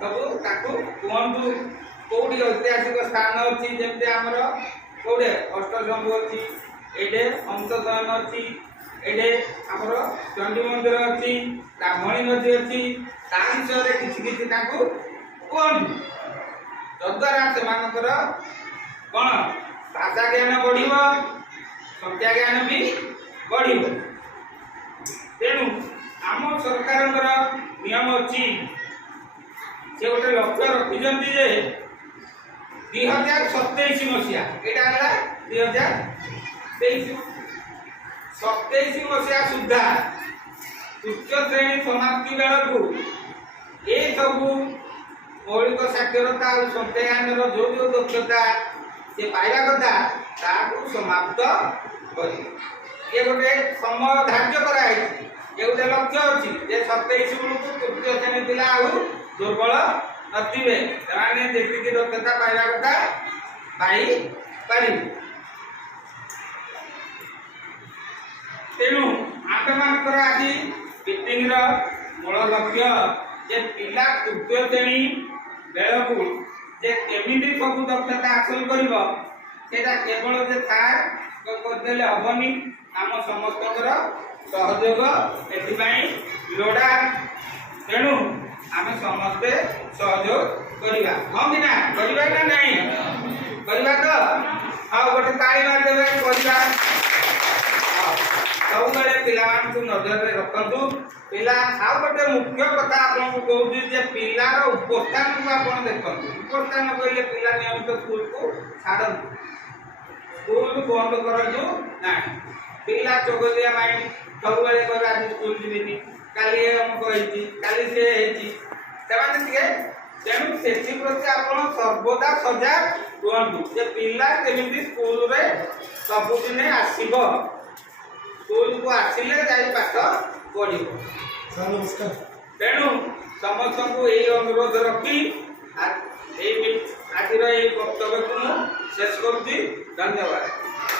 ସବୁ ତାକୁ କୁହନ୍ତୁ। କୋଉଠି ଐତିହାସିକ ସ୍ଥାନ ଅଛି ଯେମିତି ଆମର କୋଉଠି ଅଷ୍ଟଶମ୍ଭୁ ଅଛି, ଏଇଠି ଅନ୍ତଶୟନ ଅଛି, ଏଇଠି ଆମର ଚଣ୍ଡୀ ମନ୍ଦିର ଅଛି, ବ୍ରାହ୍ମଣୀ ନଦୀ ଅଛି, ତା ବିଷୟରେ କିଛି କିଛି ତାଙ୍କୁ କୁହନ୍ତୁ। ଯଦ୍ୱାରା ସେମାନଙ୍କର କ'ଣ ଭାଷା ଜ୍ଞାନ ବଢ଼ିବ, ସଂଖ୍ୟା ଜ୍ଞାନ ବି ବଢ଼ିବ। ତେଣୁ ଆମ ସରକାରଙ୍କର ନିୟମ ଅଛି, ସେ ଗୋଟେ ଲକ୍ଷ୍ୟ ରଖିଛନ୍ତି ଯେ 2027 ମସିହା, ଏଇଟା ହେଲା 2027 ମସିହା ସୁଦ୍ଧା ତୃତୀୟ ଶ୍ରେଣୀ ସମାପ୍ତି ବେଳକୁ ଏସବୁ ମୌଳିକ ସାକ୍ଷରତା ଆଉ ସଂଖ୍ୟା ଜ୍ଞାନର ଯୋଉ ଦକ୍ଷତା ସେ ପାଇବା କଥା ତାକୁ ସମାପ୍ତ କରିବେ। ଏ ଗୋଟେ ସମୟ ଧାର୍ଯ୍ୟ କରାଯାଇଛି, ଏ ଗୋଟେ ଲକ୍ଷ୍ୟ ଅଛି ଯେ 27 ବେଳକୁ ତୃତୀୟ ଶ୍ରେଣୀ ପିଲା ଆଉ ଦୁର୍ବଳ ନଥିବେ, ସେମାନେ ଯେତିକି ଦକ୍ଷତା ପାଇବା କଥା ପାଇପାରିବେ। ତେଣୁ ଆମମାନଙ୍କର ଆଜି ମିଟିଂର ମୂଳ ଲକ୍ଷ୍ୟ ଯେ ପିଲା ତୃତୀୟ ଶ୍ରେଣୀ ବେଳକୁ ଯେ କେମିତି ସବୁ ଦକ୍ଷତା ହାସଲ କରିବ, ସେଟା କେବଳ ଯେ ସାର୍ କରିଦେଲେ ହବନି, ଆମ ସମସ୍ତଙ୍କର ସହଯୋଗ ଏଥିପାଇଁ ଲୋଡ଼ା। ତେଣୁ ଆମେ ସମସ୍ତେ ସହଯୋଗ କରିବା, ହଁ କି ନା? କରିବା ନା ନାହିଁ? କରିବା ତ? ଆଉ ଗୋଟେ ତାଳି ମାରିଦେବେ କରିବା। ସବୁବେଳେ ପିଲାମାନଙ୍କୁ ନଜରରେ ରଖନ୍ତୁ। ପିଲା ଆଉ ଗୋଟେ ମୁଖ୍ୟ କଥା ଆପଣଙ୍କୁ କହୁଛି ଯେ ପିଲାର ଉପସ୍ଥାନକୁ ଆପଣ ଦେଖନ୍ତୁ। ଉପସ୍ଥାନ କହିଲେ ପିଲା ନିୟମିତ ସ୍କୁଲକୁ ଛାଡ଼ନ୍ତୁ, ସ୍କୁଲ ବନ୍ଦ କରନ୍ତୁ ନାହିଁ। ପିଲା ଚଗଲିଆ ମାଇଣ୍ଡ ସବୁବେଳେ କହିବେ ଆଜି ସ୍କୁଲ ଯିବିନି, କାଲି ଅମୁକ ହେଇଛି, କାଲି ସେ ହେଇଛି, ସେମାନେ ଟିକେ ତେଣୁ ସେଥିପ୍ରତି ଆପଣ ସର୍ବଦା ସଜାଗ ରୁହନ୍ତୁ ଯେ ପିଲା କେମିତି ସ୍କୁଲରେ ସବୁଦିନେ ଆସିବ, ସ୍କୁଲକୁ ଆସିଲେ ଯାଇ ପାଠ ପଢ଼ିବ। ତେଣୁ ସମସ୍ତଙ୍କୁ ଏଇ ଅନୁରୋଧ ରଖି ଆଜିର ଏଇ ବକ୍ତବ୍ୟକୁ ମୁଁ ଶେଷ କରୁଛି। ଧନ୍ୟବାଦ।